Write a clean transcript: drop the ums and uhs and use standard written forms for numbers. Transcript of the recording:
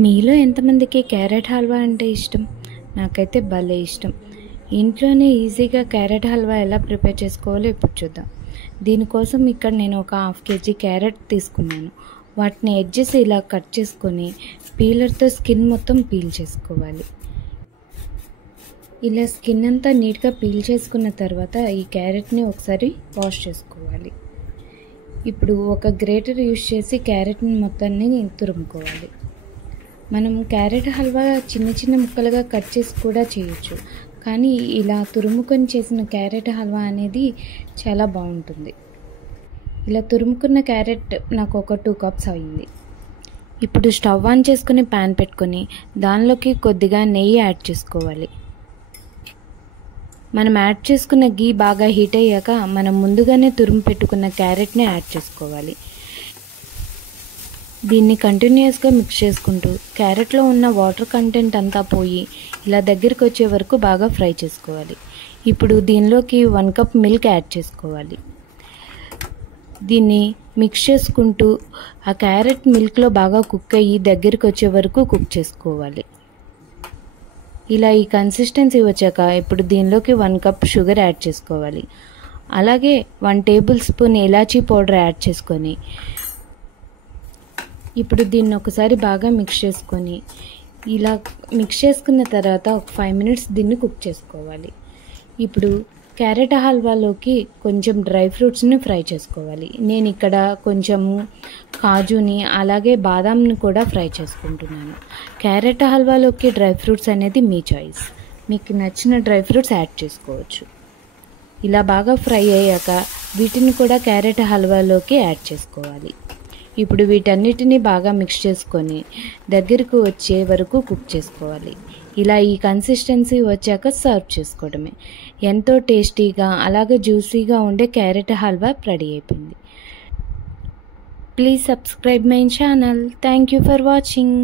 మీలో ఎంతమందికి క్యారెట్ హల్వా అంటే ఇష్టం? నాకైతే భలే ఇష్టం. ఇంట్లోనే ఈజీగా క్యారెట్ హల్వా ఎలా ప్రిపేర్ చేసుకోవాలో ఇప్పుడు చూద్దాం. దీనికోసం ఇక్కడ నేను ఒక హాఫ్ కేజీ క్యారెట్ తీసుకున్నాను. వాటిని ఎడ్జెస్ ఇలా కట్ చేసుకొని పీలర్తో స్కిన్ మొత్తం పీల్ చేసుకోవాలి. ఇలా స్కిన్ అంతా నీట్గా పీల్ చేసుకున్న తర్వాత ఈ క్యారెట్ని ఒకసారి వాష్ చేసుకోవాలి. ఇప్పుడు ఒక గ్రేటర్ యూజ్ చేసి క్యారెట్ని మొత్తాన్ని తురుముకోవాలి. మనం క్యారెట్ హల్వా చిన్న చిన్న ముక్కలుగా కట్ చేసి కూడా చేయొచ్చు, కానీ ఇలా తురుముకొని చేసిన క్యారెట్ హల్వా అనేది చాలా బాగుంటుంది. ఇలా తురుముకున్న క్యారెట్ నాకు ఒక 2 కప్స్ అయింది. ఇప్పుడు స్టవ్ ఆన్ చేసుకుని ప్యాన్ పెట్టుకొని దానిలోకి కొద్దిగా నెయ్యి యాడ్ చేసుకోవాలి. మనం యాడ్ చేసుకున్న గీ బాగా హీట్ అయ్యాక మనం ముందుగానే తురుము పెట్టుకున్న క్యారెట్ని యాడ్ చేసుకోవాలి. దీన్ని కంటిన్యూస్గా మిక్స్ చేసుకుంటూ క్యారెట్లో ఉన్న వాటర్ కంటెంట్ అంతా పోయి ఇలా దగ్గరికి వచ్చే వరకు బాగా ఫ్రై చేసుకోవాలి. ఇప్పుడు దీనిలోకి 1 కప్ మిల్క్ యాడ్ చేసుకోవాలి. దీన్ని మిక్స్ చేసుకుంటూ ఆ క్యారెట్ మిల్క్లో బాగా కుక్ అయ్యి దగ్గరికి వచ్చే వరకు కుక్ చేసుకోవాలి. ఇలా ఈ కన్సిస్టెన్సీ వచ్చాక ఇప్పుడు దీనిలోకి 1 కప్ షుగర్ యాడ్ చేసుకోవాలి. అలాగే 1 టేబుల్ స్పూన్ ఇలాచీ పౌడర్ యాడ్ చేసుకొని ఇప్పుడు దీన్ని ఒకసారి బాగా మిక్స్ చేసుకొని ఇలా మిక్స్ చేసుకున్న తర్వాత ఒక 5 మినిట్స్ దీన్ని కుక్ చేసుకోవాలి. ఇప్పుడు క్యారెట్ హల్వాలోకి కొంచెం డ్రై ఫ్రూట్స్ని ఫ్రై చేసుకోవాలి. నేను ఇక్కడ కొంచెము కాజుని అలాగే బాదాంని కూడా ఫ్రై చేసుకుంటున్నాను. క్యారెట్ హల్వాలోకి డ్రై ఫ్రూట్స్ అనేది మీ చాయిస్, మీకు నచ్చిన డ్రై ఫ్రూట్స్ యాడ్ చేసుకోవచ్చు. ఇలా బాగా ఫ్రై అయ్యాక వీటిని కూడా క్యారెట్ హల్వాలోకి యాడ్ చేసుకోవాలి. ఇప్పుడు వీటన్నిటిని బాగా మిక్స్ చేసుకొని దగ్గరకు వచ్చే వరకు కుక్ చేసుకోవాలి. ఇలా ఈ కన్సిస్టెన్సీ వచ్చాక సర్వ్ చేసుకోవడమే. ఎంతో టేస్టీగా అలాగే జ్యూసీగా ఉండే క్యారెట్ హల్వా రెడీ అయిపోయింది. Please subscribe my channel. Thank you for watching.